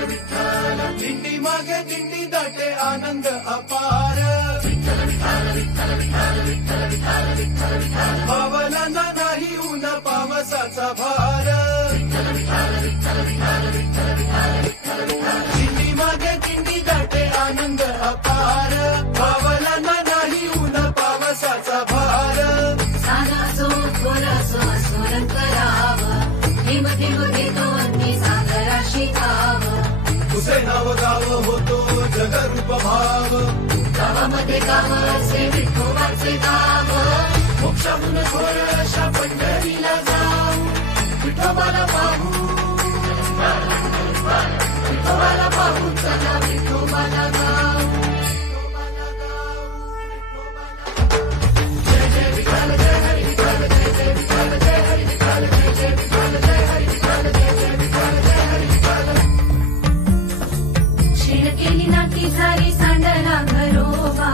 दिंडी मागे दिंडी दाटे आनंद अपार पावलांना नाही ऊन पावसाचा भार दिंडी मागे दिंडी दाटे आनंद अपार पावलांना नाही ऊन पावसाचा भार सानासो थोरासो स्मरण करावं हिम हिम घेतो अन्नी सागराशी गाव तुझे नाव गाव होतो जगरूप भाव गावामध्ये गाव असे विठोबाचे गाव मोक्षाहून थोर अशा पंढरीला जाऊ विठोबाला पाहू विठोबाला पाहू चला विठोबाला गाव जय जय विठ्ठल जय हरी विठ्ठल जय जय विठ्ठल जय हरी विठ्ठल जय जय विठ्ठल जय हरी विठ्ठल जय जय विठ्ठल जय हरी विठ्ठल शीण केली नाकी झाली सांडला घरोबा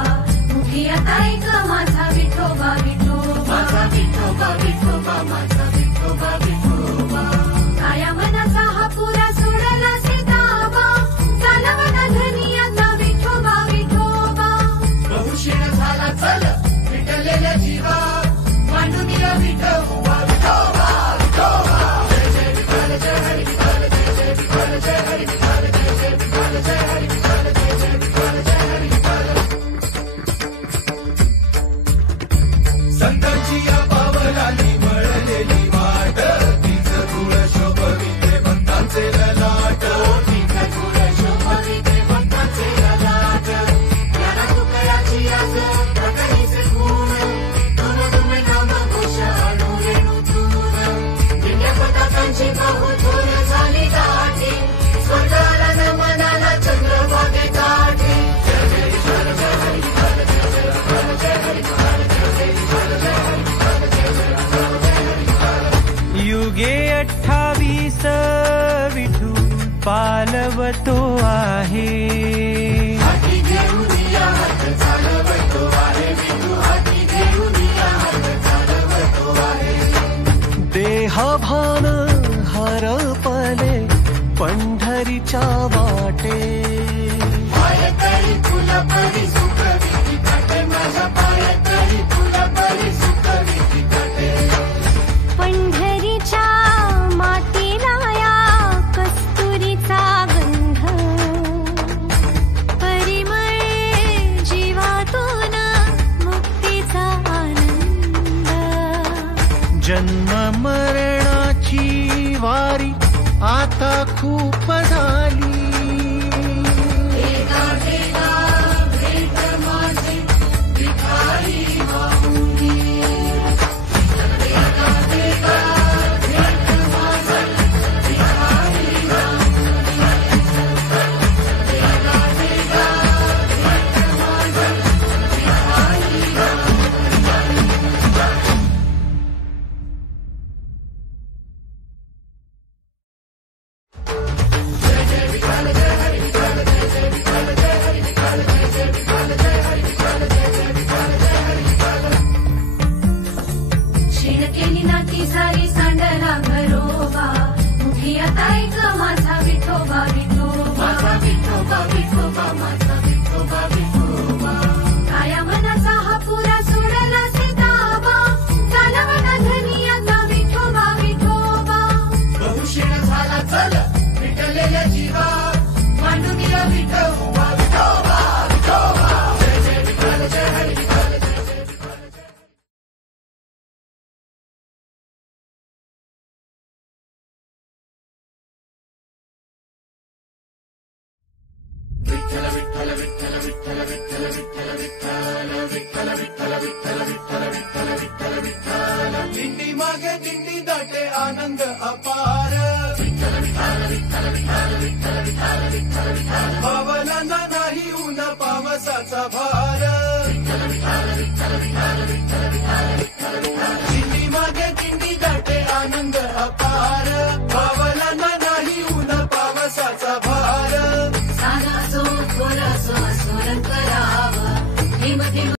मुखी आता एक माझा विठोबा विठोबा विठोबा विठोबा माझा विठोबा विठोबा काया मनाचा हा पुरा सोडला सीताबा चालवना धनियाचा विठोबा विठोबा बहुशीण झाला चल विठलेल्या जीवा मांडून या विठोबा विठोबा विठोबा जय जय विठ्ठल जय हरी विठ्ठल जय जय विठ्ठल जय हरी विठ्ठल जय जय विठ्ठल जय हरी विठ्ठल जय जय विठ्ठल जय हरी विठ्ठल संतांची या पावलांनी वळलेली वाट तीच धूळ शोभविते भक्तांचे ललाट तीच धूळ शोभविते भक्तांचे ललाट याला तुकयाची आज प्रकटीचे गुण धुम धुम नाम घोष अणु रेणू दूर दिव्य पताकांची बहु थोर झाली दाटी स्वर्गाला न मनाला चंद्रभागे काठी जय जय विठ्ठल जय हरी विठ्ठल जय जय विठ्ठल जय हरी विठ्ठल जय जय विठ्ठल जय हरी विठ्ठल जय जय विठ्ठल जय हरी विठ्ठल युगे 28 विठू पालवतो आहे हाती घेऊन या हात चालवतो आहे विठू हाती घेऊन या हात चालवतो आहे देहभान हरपले पंढरीच्या वाटे पाय तरी तुला परी सुख विधी काटे माझ्या पाय तरी तुला परी सुख विधी काटे पंढरीच्या मातीला या कस्तुरीचा गंध परिमळे जीवातून मुक्तीचा आनंद जन्म मरणाची वारी आता खूप झाली भेगा भेगा भेट माझी भिकारी माऊली भेगा भेगा भेट माझी भिकारी माऊली भेगा भेगा भेट माझी भिकारी जय जय विठ्ठल जय हरी विठ्ठल जय जय विठ्ठल जय हरी विठ्ठल जय जय विठ्ठल जय हरी विठ्ठल जय जय विठ्ठल जय हरी विठ्ठल शीण केली नाकी झाली सांडला घरोबा मुखी आता एक माझा विठोबा विठोबा विठोबा विठोबा माझा विठोबा विठोबा काया मनाचा हा पुरा सोडला सीताबा चालवना धनियाचा विठोबा विठोबा बहुशीण झाला चल विठलेल्या जीवा मांडून या विठोबा विठोबा विठोबा जय जय विठ्ठल जय हरी विठ्ठल जय जय विठ्ठल जय विठ्ठल विठ्ठल विठ्ठल विठ्ठल विठ्ठल विठ्ठल विठ्ठल विठ्ठल विठ्ठल विठ्ठल विठ्ठल विठ्ठल विठ्ठल विठ्ठल दिंडी मागे दिंडी दाटे आनंद अपार पावलांना नाही ऊन पावसाचा भार दिंडी मागे दिंडी दाटे आनंद अपार पावलांना नाही ऊन पावसाचा भार सानासो थोरासो स्मरण करावं हिम हिम